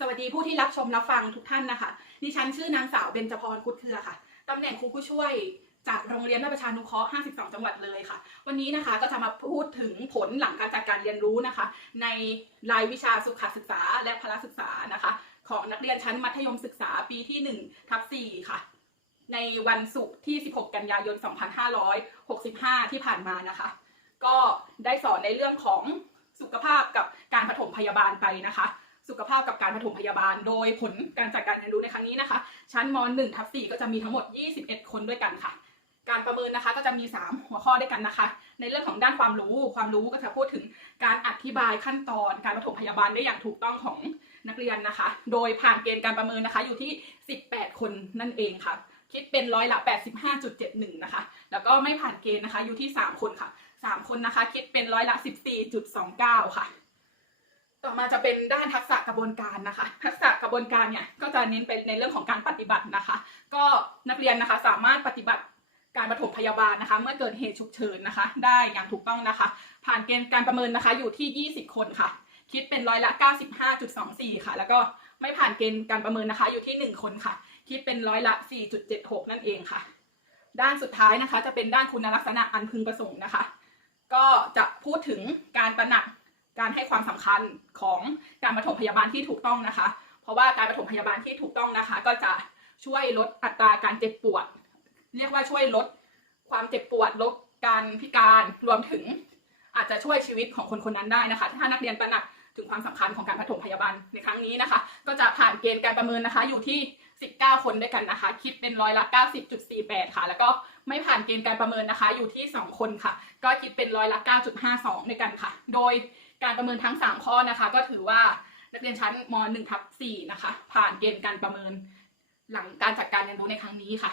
สวัสดีผู้ที่รับชมรับฟังทุกท่านนะคะดิฉันชื่อนางสาวเบญจพรคุดเครือค่ะตำแหน่งครูผู้ช่วยจากโรงเรียนราชประชานุเคราะห์ 52 จังหวัดเลยค่ะ วันนี้นะคะก็จะมาพูดถึงผลหลังการจัดการเรียนรู้นะคะ ในรายวิชาสุขศึกษาและพละศึกษานะคะ ของนักเรียนชั้นมัธยมศึกษาปีที่1ทับ4ค่ะ ในวันศุกร์ที่ 16 กันยายน 2565 ที่ผ่านมานะคะ ก็ได้สอนในเรื่องของสุขภาพกับการปฐมพยาบาลไปนะคะ สุขภาพกับการปฐมพยาบาล โดยผลการจัดการเรียนรู้ในครั้งนี้นะคะ ชั้นม .1 ทับ4ก็จะมีทั้งหมด 21 คนด้วยกันค่ะ การประเมินนะคะก็จะมี 3 หัวข้อด้วยกันนะคะ ในเรื่องของด้านความรู้ ความรู้ก็จะพูดถึงการอธิบายขั้นตอน การปฐมพยาบาลได้อย่างถูกต้องของนักเรียนนะคะ โดยผ่านเกณฑ์การประเมินนะคะ อยู่ที่ 18 คนนั่นเองค่ะ คิดเป็นร้อยละ 85.71 นะคะ แล้วก็ไม่ผ่านเกณฑ์นะคะ อยู่ที่ 3 คนค่ะ 3 คนนะคะ คิดเป็นร้อยละ 14.29 ค่ะ ต่อมาจะเป็นด้านทักษะกระบวนการนะคะ ทักษะกระบวนการเนี่ยก็จะเน้นเป็นในเรื่องของการปฏิบัตินะคะ ก็นักเรียนนะคะสามารถปฏิบัติการปฐมพยาบาลนะคะ เมื่อเกิดเหตุฉุกเฉินนะคะ ได้อย่างถูกต้องนะคะ ผ่านเกณฑ์การประเมินนะคะอยู่ที่ 20 คนค่ะ คิดเป็นร้อยละ 95.24 ค่ะ แล้วก็ไม่ผ่านเกณฑ์การประเมินนะคะอยู่ที่ 1 คนค่ะ คิดเป็นร้อยละ 4.76 นั่นเองค่ะ ด้านสุดท้ายนะคะ จะเป็นด้านคุณลักษณะอันพึงประสงค์นะคะ ก็จะพูดถึงการตระหนัก การให้ความสำคัญของการปฐมพยาบาลที่ถูกต้องนะคะ เพราะว่าการปฐมพยาบาลที่ถูกต้องนะคะ ก็จะช่วยลดอัตราการเจ็บปวด เรียกว่าช่วยลดความเจ็บปวดลดการพิการรวมถึงอาจจะช่วยชีวิตของคนคนนั้นได้นะคะ ถ้านักเรียนตระหนักถึงความสำคัญของการปฐมพยาบาลในครั้งนี้นะคะ ก็จะผ่านเกณฑ์การประเมินนะคะอยู่ที่ 19 คนด้วยกันนะคะ คิดเป็นร้อยละ 90.48 ค่ะ แล้วก็ไม่ผ่านเกณฑ์การประเมินนะคะ อยู่ที่ 2 คนค่ะ ก็คิดเป็นร้อยละ 9.52 ด้วยกันค่ะ โดยการประเมินทั้ง 3 ข้อนะคะ ก็ถือว่านักเรียนชั้นม .1 ทับ4นะคะ ผ่านเกณฑ์การประเมินหลังการจัดการเรียนรู้ในครั้งนี้ค่ะ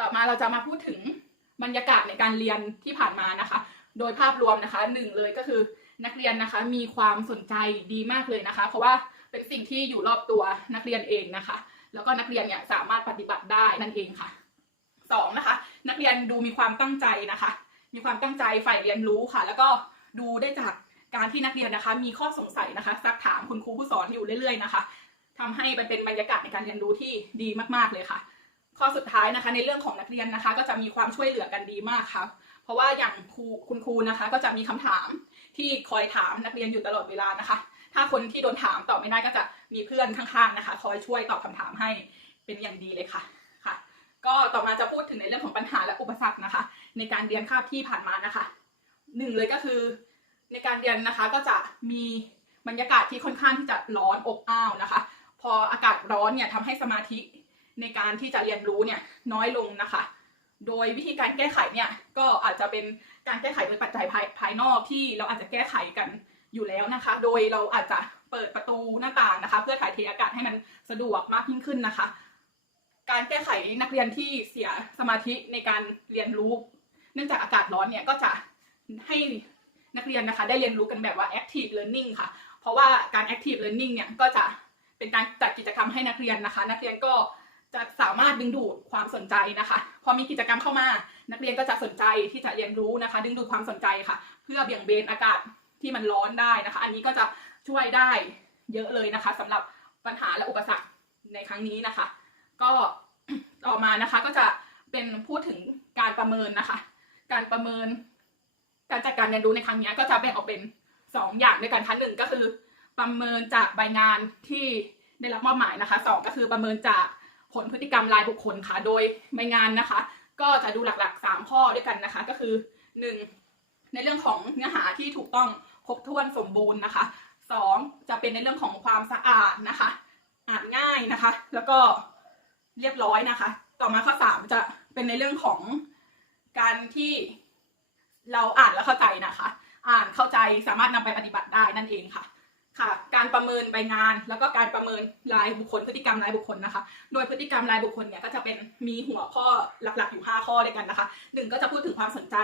ต่อมาเราจะมาพูดถึงบรรยากาศในการเรียนที่ผ่านมานะคะ โดยภาพรวมนะคะหนึ่งเลยก็คือนักเรียนนะคะมีความสนใจดีมากเลยนะคะ เพราะว่าเป็นสิ่งที่อยู่รอบตัวนักเรียนเองนะคะ แล้วก็นักเรียนเนี่ยสามารถปฏิบัติได้นั่นเองค่ะสองนะคะ นักเรียนดูมีความตั้งใจนะคะ มีความตั้งใจใฝ่เรียนรู้ค่ะ แล้วก็ดูได้จากการที่นักเรียนนะคะ มีข้อสงสัยนะคะซักถามคุณครูผู้สอนอยู่เรื่อย ๆ นะคะทำให้มันเป็นบรรยากาศในการเรียนรู้ที่ดีมากๆเลยค่ะ ข้อสุดท้ายนะคะ ในเรื่องของนักเรียนนะคะ ก็จะมีความช่วยเหลือกันดีมากค่ะเพราะว่าอย่างครูคุณครูนะคะ ก็จะมีคำถามที่คอยถามนักเรียนอยู่ตลอดเวลานะคะ ถ้าคนที่โดนถามตอบไม่ได้ก็จะมีเพื่อนข้างๆนะคะ คอยช่วยตอบคำถามให้เป็นอย่างดีเลยค่ะค่ะ ก็ต่อมาจะพูดถึงในเรื่องของปัญหาและอุปสรรคนะคะ ในการเรียนคาบที่ผ่านมานะคะหนึ่งเลยก็คือในการเรียนนะคะก็จะมีบรรยากาศที่ค่อนข้างที่จะร้อนอบอ้าวนะคะ พออากาศร้อนเนี่ยทำให้สมาธิในการที่จะเรียนรู้เนี่ยน้อยลงนะคะ โดยวิธีการแก้ไขเนี่ยก็อาจจะเป็นการแก้ไขโดยปัจจัยภายภายนอกที่เราอาจจะแก้ไขกัน อยู่แล้วนะคะ โดยเราอาจจะเปิดประตูหน้าต่างนะคะ เพื่อถ่ายเทอากาศให้มันสะดวกมากยิ่งขึ้นนะคะ การแก้ไขนักเรียนที่เสียสมาธิในการเรียนรู้ เนื่องจากอากาศร้อนเนี่ยก็จะให้นักเรียนนะคะได้เรียนรู้กันแบบว่า active learning ค่ะ เพราะว่าการ active learning เนี่ยก็จะเป็นการจัดกิจกรรมให้นักเรียนนะคะ นักเรียนก็จะสามารถดึงดูดความสนใจนะคะ พอมีกิจกรรมเข้ามา นักเรียนก็จะสนใจที่จะเรียนรู้นะคะ ดึงดูดความสนใจค่ะ เพื่อเบี่ยงเบนอากาศ ที่มันร้อนได้นะคะ อันนี้ก็จะช่วยได้เยอะเลยนะคะสำหรับปัญหาและอุปสรรคในครั้งนี้นะคะ ก็ต่อมานะคะก็จะเป็นพูดถึงการประเมินนะคะ การประเมิน การจัดการเรียนรู้ในครั้งนี้ก็จะแบ่งออกเป็นสองอย่างด้วยกันค่ะหนึ่งก็คือ ประเมินจากใบงานที่ได้รับมอบหมายนะคะสองก็คือประเมินจากผลพฤติกรรมรายบุคคลค่ะ โดยใบงานนะคะ ก็จะดูหลักๆ 3 ข้อด้วยกันนะคะ ก็คือ 1. ในเรื่องของเนื้อหาที่ถูกต้อง ครบถ้วนสมบูรณ์นะคะ 2. จะเป็นในเรื่องของความสะอาดนะคะอ่านง่ายนะคะ แล้วก็เรียบร้อยนะคะ ต่อมาข้อ 3 จะเป็นในเรื่องของการที่เราอ่านแล้วเข้าใจนะคะ อ่านเข้าใจสามารถนำไปปฏิบัติได้นั่นเองค่ะ ค่ะ การประเมินใบงาน แล้วก็การประเมินรายบุคคล พฤติกรรมรายบุคคลนะคะ โดยพฤติกรรมรายบุคคลเนี่ยก็จะเป็นมีหัวข้อหลักๆอยู่ 5 ข้อด้วยกันนะคะหนึ่งก็จะพูดถึงความสนใจ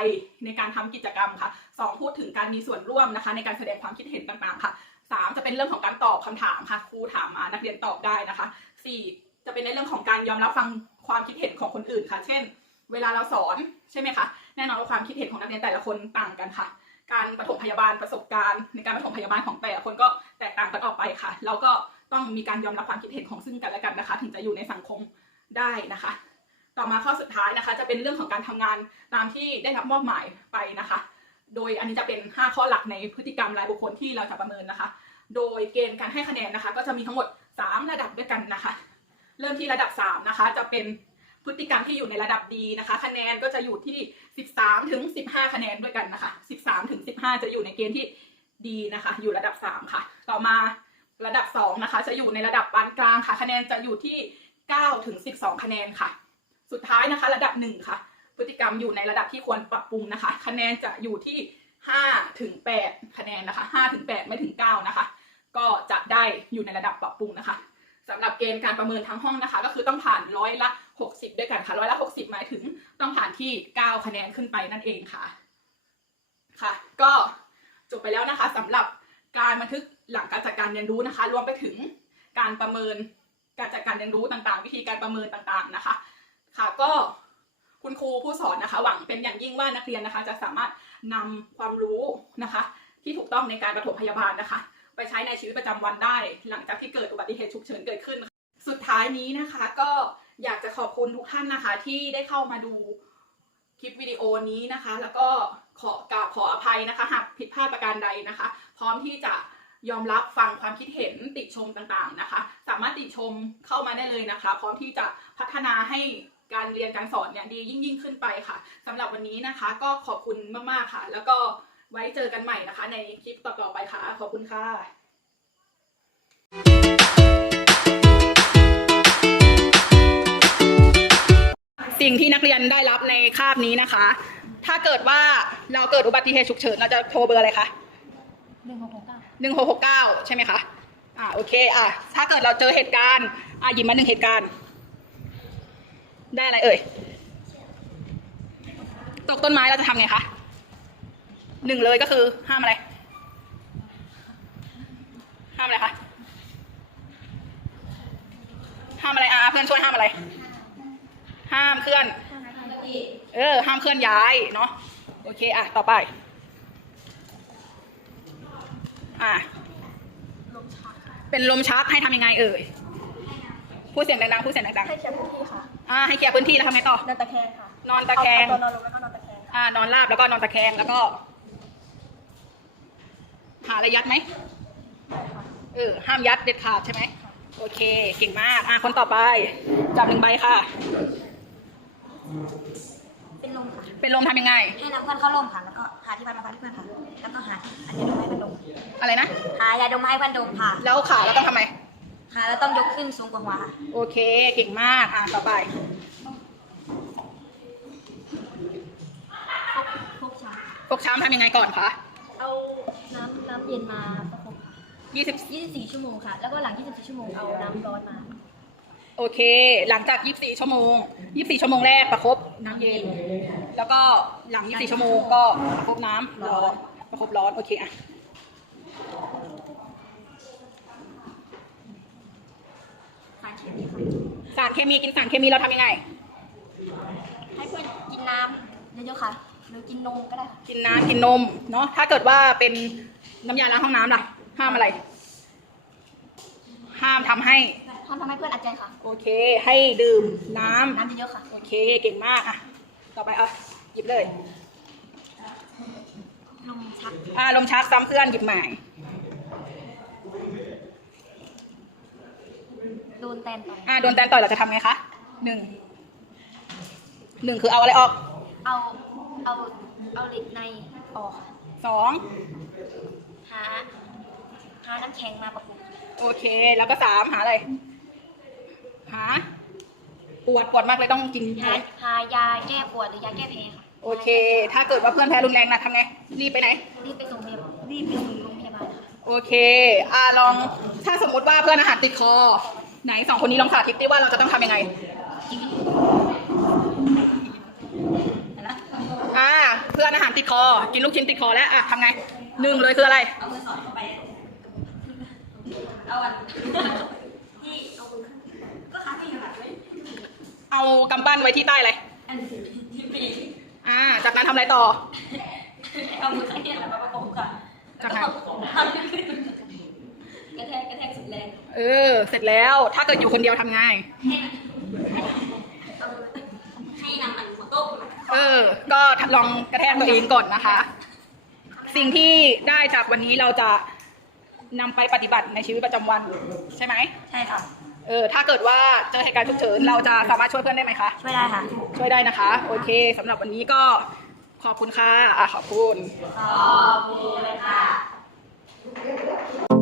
ในการทำกิจกรรมค่ะสองพูดถึงการมีส่วนร่วมนะคะ ในการแสดงความคิดเห็นต่างๆค่ะสามจะเป็นเรื่องของการตอบคำถามค่ะครูถามมานักเรียนตอบได้นะคะสี่จะเป็นในเรื่องของการยอมรับฟังความคิดเห็นของคนอื่นค่ะ เช่น เวลาเราสอนใช่ไหมคะแน่นอนว่าความคิดเห็นของนักเรียนแต่ละคนต่างกันค่ะ การปฐมพยาบาลประสบการณ์ ในการปฐมพยาบาลของแต่ละคนก็แตกต่างกันออกไปค่ะเราก็ต้องมีการยอมรับความคิดเห็นของซึ่งกันและกันนะคะ ถึงจะอยู่ในสังคมได้นะคะ ต่อมาข้อสุดท้ายนะคะ จะเป็นเรื่องของการทำงานตามที่ได้รับมอบหมายไปนะคะ โดยอันนี้จะเป็น 5 ข้อหลักในพฤติกรรมรายบุคคลที่เราจะประเมินนะคะ โดยเกณฑ์การให้คะแนนนะคะ ก็จะมีทั้งหมด 3 ระดับด้วยกันนะคะ เริ่มที่ระดับ3นะคะจะเป็น พฤติกรรมที่อยู่ในระดับดีนะคะ คะแนนก็จะอยู่ที่ 13 ถึง 15 คะแนนด้วยกันนะคะ 13 ถึง 15 จะอยู่ในเกณฑ์ที่ดีนะคะ อยู่ระดับ 3 ค่ะ ต่อมาระดับ 2 นะคะ จะอยู่ในระดับปานกลางค่ะ คะแนนจะอยู่ที่ 9 ถึง 12 คะแนนค่ะ สุดท้ายนะคะ ระดับ 1 ค่ะ พฤติกรรมอยู่ในระดับที่ควรปรับปรุงนะคะ คะแนนจะอยู่ที่ 5 ถึง 8 คะแนนนะคะ 5 ถึง 8 ไม่ถึง 9 นะคะ ก็จะได้อยู่ในระดับปรับปรุงนะคะสำหรับเกณฑ์การประเมินทั้งห้องนะคะ ก็คือต้องผ่านร้อยละ 60 ด้วยกันค่ะร้อยละ 60 หมายถึงต้องผ่านที่ 9 คะแนนขึ้นไปนั่นเองค่ะ ค่ะ ก็จบไปแล้วนะคะสำหรับการบันทึกหลังการจัดการเรียนรู้นะคะ รวมไปถึงการประเมินการจัดการเรียนรู้ต่างๆ วิธีการประเมินต่างๆนะคะ ค่ะก็คุณครูผู้สอนนะคะ หวังเป็นอย่างยิ่งว่านักเรียนนะคะ จะสามารถนำความรู้นะคะ ที่ถูกต้องในการปฐมพยาบาลนะคะ ไปใช้ในชีวิตประจำวันได้ หลังจากที่เกิดอุบัติเหตุฉุกเฉินเกิดขึ้น สุดท้ายนี้นะคะก็ อยากจะขอบคุณทุกท่านนะคะ ที่ได้เข้ามาดูคลิปวิดีโอนี้นะคะ แล้วก็ขอกราบขออภัยนะคะ หากผิดพลาดประการใดนะคะ พร้อมที่จะยอมรับฟังความคิดเห็นติชมต่างๆนะคะ สามารถติชมเข้ามาได้เลยนะคะ พร้อมที่จะพัฒนาให้การเรียนการสอนเนี่ยดียิ่งยิ่งขึ้นไปค่ะสำหรับวันนี้นะคะ ก็ขอบคุณมากๆค่ะ แล้วก็ไว้เจอกันใหม่นะคะ ในคลิปต่อๆไปค่ะ ขอบคุณค่ะ สิ่งที่นักเรียนได้รับในคาบนี้นะคะ ถ้าเกิดว่าเราเกิดอุบัติเหตุฉุกเฉินเราจะโทรเบอร์อะไรคะหนึ่งหกหกเก้าหนึ่งหกหกเก้าใช่ไหมคะอ่าโอเคอะถ้าเกิดเราเจอเหตุการณ์อะหยิบมาหนึ่งเหตุการณ์ ได้อะไรเอ่ยตกต้นไม้เราจะทำไงคะหนึ่งเลยก็คือห้ามอะไร ห้ามอะไรคะห้ามอะไรอะเพื่อนช่วยห้ามอะไร ห้ามเคลื่อน เออ ห้ามเคลื่อนย้ายเนาะ โอเค อะ ต่อไป อะ เป็นลมชักให้ทำยังไงเอ่ย พูดเสียงดังๆ พูดเสียงดังให้เคลียร์พื้นที่ค่ะๆ อ่า ให้เคลียร์พื้นที่แล้วทำไงต่อ นอนตะแคงค่ะนอนตะแคง เอาตัวนอนลงแล้วก็นอนตะแคงค่ะอ่า นอนราบแล้วก็นอนตะแคงแล้วก็ หาอะไรยัดไหมได้ค่ะเออ ห้ามยัดเด็ดขาดใช่ไหม โอเค เก่งมาก อะ คนต่อไป จับหนึ่งใบค่ะ เป็นลมค่ะ เป็นลมทำยังไง ให้น้ำเพื่อนเข้าลมค่ะ แล้วก็หาที่พักมาพักที่เพื่อนค่ะ แล้วก็หาอันยาดมให้เพื่อนดมอะไรนะ หายาดมให้เพื่อนดมค่ะ แล้วขาเราต้องทำไมค่ะแล้วต้องยกขึ้นสูงกว่าหัวค่ะโอเค เก่งมาก อะ ต่อไป พกชาฟกช้ำทำยังไงก่อนคะเอาน้ำน้ำเย็นมาประคบค่ะยี่สิบ24 ชั่วโมงค่ะ แล้วก็หลัง 24 ชั่วโมงเอาน้ำร้อนมา โอเค หลังจาก 24 ชั่วโมง 24 ชั่วโมงแรกประคบน้ำเย็น แล้วก็หลัง 24 ชั่วโมงก็ประคบน้ำร้อน ประคบร้อน โอเคอะสารเคมีค่ะสารเคมีกินสารเคมีเราทำยังไง ให้เพื่อนกินน้ำเยอะๆค่ะ หรือกินนมก็ได้ค่ะกินน้ำกินนม เนาะ ถ้าเกิดว่าเป็นน้ำยาล้างห้องน้ำล่ะ ห้ามอะไร ห้ามทำให้ ห้ามทำให้เพื่อนอัดใจค่ะ โอเค ให้ดื่มน้ำ น้ำเยอะๆค่ะ โอเค เก่งมากอะต่อไปอะหยิบเลย ลมชัก อ่าลมชักซ้ำเพื่อนหยิบใหม่ โดนแตนต่อย อ่าโดนแตนต่อยเราจะทำไงคะหนึ่ง หนึ่งคือเอาอะไรออก เอา เอา เอาเหล็กในออกค่ะสอง หา หาน้ำแข็งมาประกบ โอเค แล้วก็สามหาอะไร หาปวดปวดมากเลยต้องกินหาหายาแก้ปวดหรือยาแก้แพ้ค่ะโอเค ถ้าเกิดว่าเพื่อนแพ้รุนแรงนะทำไงรีบไปไหนรีบไปส่งพยาบาลรีบไปส่งโรงพยาบาลค่ะโอเคอ่าลองถ้าสมมติว่าเพื่อนอาหารติดคอ ไหนสองคนนี้ลองสาธิตดิว่าเราจะต้องทำยังไงอ่าเพื่อนอาหารติดคอ กินลูกชิ้นติดคอแล้วอะทำไงหนึ่งเลยคืออะไรเอามือสอดเข้าไปเอาอันที่เอามือข้างก็ค้างที่อยู่ค่ะ เอากำปั้นไว้ที่ใต้เลยอันที่ปีอ่า จากนั้นทำอะไรต่อเอามือข้างนี้แหละมาประกบค่ะจากนั้นทำให้ขึ้นกระแทกกระแทกสุดแรงเอเออ เสร็จแล้ว ถ้าเกิดอยู่คนเดียวทำไงให้นำอันหัวโต๊ะเออ ก็ลองกระแทกตัวเองก่อนนะคะ สิ่งที่ได้จากวันนี้เราจะนำไปปฏิบัติในชีวิตประจำวัน ใช่ไหม ใช่ค่ะ เออถ้าเกิดว่าเจอเหตุการณ์ฉุกเฉินเราจะสามารถช่วยเพื่อนได้ไหมคะ ช่วยได้ค่ะ ช่วยได้นะคะ โอเคสำหรับวันนี้ก็ขอบคุณค่ะอะขอบคุณ ขอบคุณค่ะ